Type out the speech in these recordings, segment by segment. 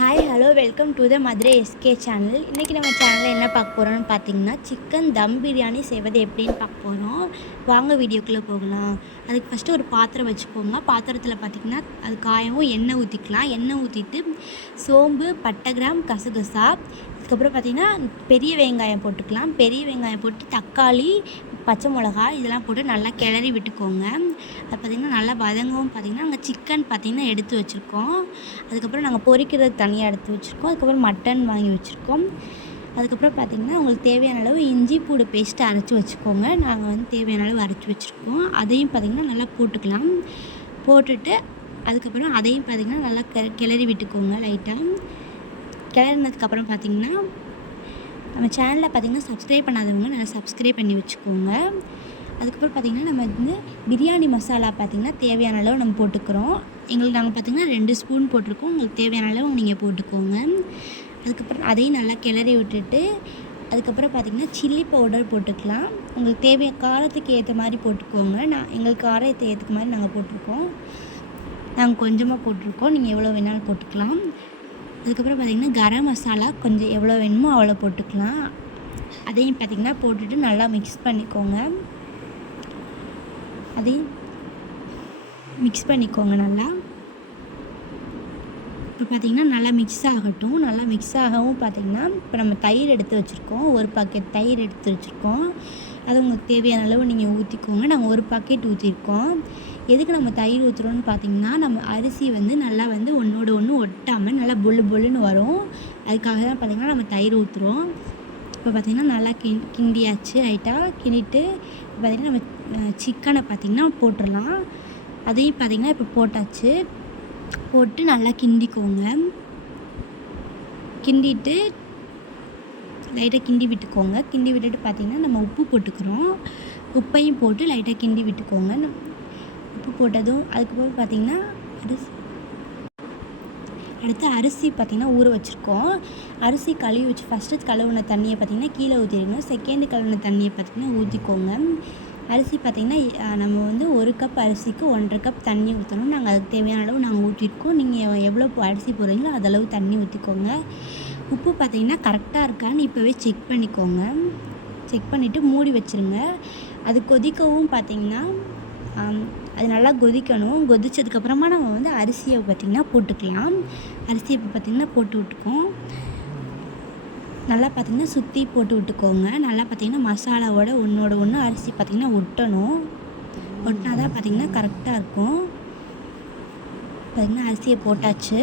Hi hello welcome to the Madurai SK channel. இன்றைக்கி நம்ம சேனலில் என்ன பார்க்க போகிறோம்னு பார்த்தீங்கன்னா, சிக்கன் தம் பிரியாணி செய்வது எப்படின்னு பார்க்க போகிறோம். வாங்க வீடியோக்குள்ளே போகலாம். அதுக்கு ஃபஸ்ட்டு ஒரு பாத்திரம் வச்சுக்கோங்க. பாத்திரத்தில் பார்த்திங்கன்னா அது காயவும் எண்ணெய் ஊற்றிக்கலாம். எண்ணெய் ஊற்றிட்டு சோம்பு, பட்டை, கிராம், கசகசா, அதுக்கப்புறம் பார்த்திங்கன்னா பெரிய வெங்காயம் போட்டுக்கலாம். பெரிய வெங்காயம் போட்டு தக்காளி, பச்சை மிளகா இதெல்லாம் போட்டு நல்லா கிளறி விட்டுக்கோங்க. அது பார்த்திங்கன்னா நல்லா வதங்கவும். பார்த்திங்கன்னா நாங்கள் சிக்கன் பார்த்திங்கன்னா எடுத்து வச்சுருக்கோம். அதுக்கப்புறம் நாங்கள் பொரிக்கிறதுக்கு தனியாக எடுத்து வச்சுருக்கோம். அதுக்கப்புறம் மட்டன் வாங்கி வச்சுருக்கோம். அதுக்கப்புறம் பார்த்திங்கன்னா உங்களுக்கு தேவையான அளவு இஞ்சி பூண்டு பேஸ்ட்டு அரைச்சி வச்சுக்கோங்க. நாங்கள் வந்து தேவையான அளவு அரைச்சி வச்சுருக்கோம். அதையும் பார்த்திங்கன்னா நல்லா போட்டுக்கலாம். போட்டுட்டு அதுக்கப்புறம் அதையும் பார்த்திங்கன்னா நல்லா கிளறி விட்டுக்கோங்க. லைட்டாக கிளறினதுக்கப்புறம் பார்த்திங்கன்னா நம்ம சேனலில் பார்த்திங்கன்னா சப்ஸ்கிரைப் பண்ணாதவங்க நல்லா சப்ஸ்கிரைப் பண்ணி வச்சுக்கோங்க. அதுக்கப்புறம் பார்த்திங்கன்னா நம்ம வந்து பிரியாணி மசாலா பார்த்திங்கன்னா தேவையான அளவு நம்ம போட்டுக்கிறோம். எங்களுக்கு நாங்கள் பார்த்திங்கன்னா 2 ஸ்பூன் போட்டிருக்கோம். உங்களுக்கு தேவையான அளவு நீங்கள் போட்டுக்கோங்க. அதுக்கப்புறம் அதையும் நல்லா கிளறி விட்டுட்டு அதுக்கப்புறம் பார்த்திங்கன்னா சில்லி பவுடர் போட்டுக்கலாம். உங்களுக்கு தேவையான காரத்துக்கு ஏற்ற மாதிரி போட்டுக்கோங்க. எங்களுக்கு காரத்துக்கு ஏற்ற மாதிரி நாங்கள் போட்டிருக்கோம். நாங்கள் கொஞ்சமாக போட்டிருக்கோம். நீங்கள் எவ்வளோ வேணாலும் போட்டுக்கலாம். அதுக்கப்புறம் பார்த்திங்கன்னா கரம் மசாலா கொஞ்சம் எவ்வளோ வேணுமோ அவ்வளோ போட்டுக்கலாம். அதையும் பார்த்திங்கன்னா போட்டுட்டு நல்லா மிக்ஸ் பண்ணிக்கோங்க. அதையும் மிக்ஸ் பண்ணிக்கோங்க நல்லா. இப்போ பார்த்திங்கன்னா நல்லா மிக்ஸ் ஆகட்டும். நல்லா மிக்ஸ் ஆகவும் பார்த்திங்கன்னா இப்போ நம்ம தயிர் எடுத்து வச்சுருக்கோம். ஒரு பாக்கெட் தயிர் எடுத்து வச்சுருக்கோம். அது உங்களுக்கு தேவையான அளவு நீங்கள் ஊற்றிக்கோங்க. நாங்கள் ஒரு பாக்கெட் ஊற்றிருக்கோம். எதுக்கு நம்ம தயிர் ஊற்றுறோன்னு பார்த்திங்கன்னா நம்ம அரிசி வந்து நல்லா வந்து ஒன்றோடு ஒன்று ஒட்டாமல் நல்லா பொல்லுன்னு வரும். அதுக்காக தான் பார்த்திங்கன்னா நம்ம தயிர் ஊற்றுறோம். இப்போ பார்த்திங்கன்னா நல்லா கிண்டியாச்சு. ரைட்டாக கிண்டிட்டு பார்த்திங்கன்னா நம்ம சிக்கனை பார்த்திங்கன்னா போட்டுடலாம். அதையும் பார்த்திங்கன்னா இப்போ போட்டாச்சு. போட்டு நல்லா கிண்டிக்கோங்க. கிண்டிட்டு லைட்டாக கிண்டி விட்டுக்கோங்க. கிண்டி விட்டுட்டு பார்த்திங்கன்னா நம்ம உப்பு போட்டுக்கிறோம். உப்பையும் போட்டு லைட்டாக கிண்டி விட்டுக்கோங்க. உப்பு போட்டதும் அதுக்கப்புறம் பார்த்திங்கன்னா அடுத்து அரிசி பார்த்திங்கன்னா ஊற வச்சுருக்கோம். அரிசி கழுவி வச்சு ஃபஸ்ட்டு கழுவுன தண்ணியை பார்த்திங்கன்னா கீழே ஊற்றிடுங்க. செகண்டு கழுவுன தண்ணியை பார்த்திங்கன்னா ஊற்றிக்கோங்க. அரிசி பார்த்திங்கன்னா நம்ம வந்து 1 கப் அரிசிக்கு 1.5 கப் தண்ணி ஊற்றணும். நாங்கள் அதுக்கு தேவையான அளவு நாங்கள் ஊற்றிருக்கோம். நீங்கள் எவ்வளோ அரிசி போடுறீங்களோ அதளவு தண்ணி ஊற்றிக்கோங்க. உப்பு பார்த்திங்கன்னா கரெக்டாக இருக்கான்னு இப்போவே செக் பண்ணிக்கோங்க. செக் பண்ணிவிட்டு மூடி வச்சுருங்க. அது கொதிக்கவும் பார்த்திங்கன்னா அது நல்லா கொதிக்கணும். கொதித்ததுக்கப்புறமா நம்ம வந்து அரிசியை பார்த்திங்கன்னா போட்டுக்கலாம். அரிசியை இப்போ பார்த்திங்கன்னா போட்டு விட்டுக்கோம். நல்லா பார்த்திங்கன்னா சுற்றி போட்டு விட்டுக்கோங்க. நல்லா பார்த்திங்கன்னா மசாலாவோட ஒன்றோட ஒன்று அரிசி பார்த்திங்கன்னா ஒட்டணும். ஒட்டினா தான் பார்த்திங்கன்னா கரெக்டாக இருக்கும். பார்த்திங்கன்னா அரிசியை போட்டாச்சு.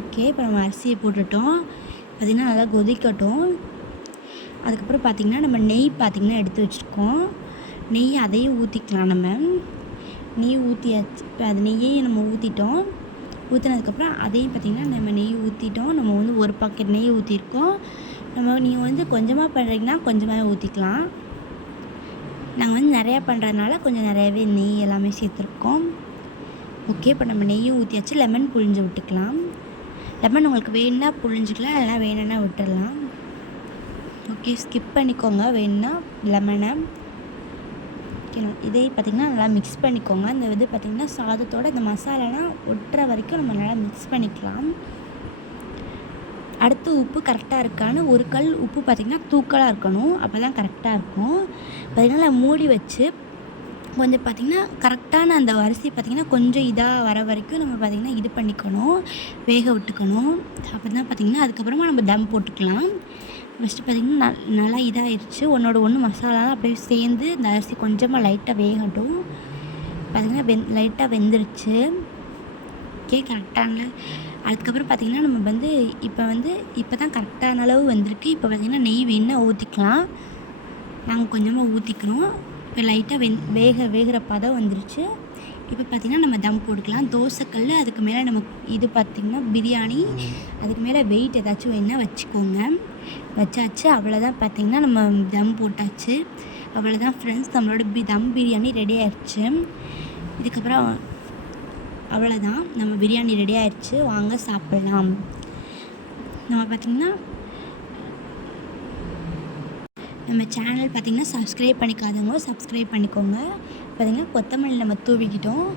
ஓகே, இப்போ நம்ம அரிசியை போட்டுட்டோம். பார்த்திங்கன்னா நல்லா கொதிக்கட்டும். அதுக்கப்புறம் பார்த்திங்கன்னா நம்ம நெய் பார்த்திங்கன்னா எடுத்து வச்சுருக்கோம். நெய் அதையும் ஊற்றிக்கலாம். நம்ம நெய் ஊற்றியாச்சு. இப்போ அது நெய்யையும் நம்ம ஊற்றிட்டோம். ஊற்றினதுக்கப்புறம் அதையும் பார்த்திங்கன்னா நம்ம நெய் ஊற்றிட்டோம். நம்ம வந்து 1 பாக்கெட் நெய் ஊற்றிருக்கோம். நீங்கள் வந்து கொஞ்சமாக பண்ணுறீங்கன்னா கொஞ்சமாக ஊற்றிக்கலாம். நாங்கள் வந்து நிறையா பண்ணுறதுனால கொஞ்சம் நிறையாவே நெய் எல்லாமே சேர்த்துருக்கோம். ஓகே, இப்போ நம்ம நெய்யும் ஊற்றியாச்சு. லெமன் புழிஞ்சு விட்டுக்கலாம். லெமன் உங்களுக்கு வேணுன்னா புழிஞ்சிக்கலாம், இல்லைனா வேணும்னா விட்டுடலாம். ஓகே, ஸ்கிப் பண்ணிக்கோங்க வேணுன்னா லெமனை. ஓகே, இதே பார்த்திங்கன்னா நல்லா மிக்ஸ் பண்ணிக்கோங்க. இந்த இது பார்த்திங்கன்னா சாதத்தோடு இந்த மசாலாலாம் ஒட்டுற வரைக்கும் நம்ம நல்லா மிக்ஸ் பண்ணிக்கலாம். அடுத்து உப்பு கரெக்டாக இருக்கான்னு ஒரு கல் உப்பு பார்த்திங்கன்னா தூக்கலாக இருக்கணும். அப்போ தான் கரெக்டாக இருக்கும். பார்த்திங்கன்னா மூடி வச்சு கொஞ்சம் பார்த்திங்கன்னா கரெக்டான அந்த அரிசி பார்த்திங்கன்னா கொஞ்சம் இதாக வர வரைக்கும் நம்ம பார்த்திங்கன்னா இது பண்ணிக்கணும், வேக விட்டுக்கணும். அப்போ தான் பார்த்திங்கன்னா அதுக்கப்புறமா நம்ம தம் போட்டுக்கலாம். ஃபஸ்ட்டு பார்த்திங்கன்னா நல்லா இதாகிடுச்சு. ஒன்றோட ஒன்று மசாலாலாம் அப்படியே சேர்ந்து இந்த அரிசி கொஞ்சமாக லைட்டாக வேகட்டும். பார்த்திங்கன்னா லைட்டாக வெந்துருச்சு. ஓகே, கரெக்டான அதுக்கப்புறம் பார்த்திங்கன்னா நம்ம வந்து இப்போ தான் கரெக்டான அளவு வந்திருக்கு. இப்போ பார்த்திங்கன்னா நெய் வேணுன்னா ஊற்றிக்கலாம். நாங்கள் கொஞ்சமாக ஊற்றிக்கிறோம். இப்போ லைட்டாக வேகிற பதம் வந்துருச்சு. இப்போ பார்த்திங்கன்னா நம்ம தம் போட்டுக்கலாம். தோசைக்கல் அதுக்கு மேலே நம்ம இது பார்த்திங்கன்னா பிரியாணி அதுக்கு மேலே வெயிட் ஏதாச்சும் வேணால் வச்சுக்கோங்க. வச்சாச்சு. அவ்வளோதான். பார்த்திங்கன்னா நம்ம தம் போட்டாச்சு. அவ்வளோதான் ஃப்ரெண்ட்ஸ், நம்மளோட தம் பிரியாணி ரெடி ஆயிடுச்சு. இதுக்கப்புறம் அவ்வளோதான், நம்ம பிரியாணி ரெடி ஆயிடுச்சு. வாங்க சாப்பிட்லாம். நம்ம பார்த்திங்கன்னா நம்ம சேனல் பார்த்திங்கன்னா சப்ஸ்கிரைப் பண்ணிக்காதவங்க சப்ஸ்கிரைப் பண்ணிக்கோங்க. பார்த்திங்கன்னா கொத்தமல்லி நம்ம தூவிக்கிட்டோம்.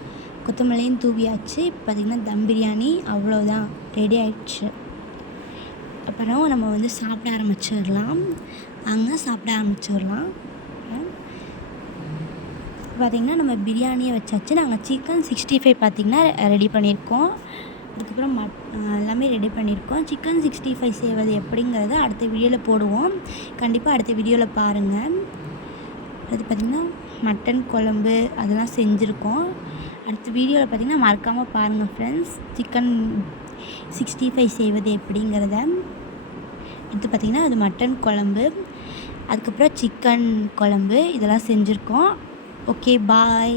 கொத்தமல்லியும் தூவியாச்சு. இப்போ பார்த்திங்கன்னா தம் பிரியாணி அவ்வளோதான், ரெடி ஆயிடுச்சு. அப்புறம் நம்ம வந்து சாப்பிட ஆரம்பிச்சிடலாம். சாப்பிட ஆரம்பிச்சிடலாம். பார்த்திங்கன்னா நம்ம பிரியாணியை வச்சாச்சு. நாங்கள் சிக்கன் 65 பார்த்திங்கன்னா ரெடி பண்ணியிருக்கோம். அதுக்கப்புறம் எல்லாமே ரெடி பண்ணியிருக்கோம். சிக்கன் 65 செய்வது எப்படிங்கிறத அடுத்த வீடியோவில் போடுவோம். கண்டிப்பாக அடுத்த வீடியோவில் பாருங்கள். அது பார்த்திங்கன்னா மட்டன் குழம்பு அதெல்லாம் செஞ்சுருக்கோம். அடுத்த வீடியோவில் பார்த்திங்கன்னா மறக்காமல் பாருங்கள் ஃப்ரெண்ட்ஸ், சிக்கன் 65 செய்வது எப்படிங்கிறத. இது பார்த்திங்கன்னா அது மட்டன் குழம்பு, அதுக்கப்புறம் சிக்கன் குழம்பு இதெல்லாம் செஞ்சுருக்கோம். ஓகே, பாய்.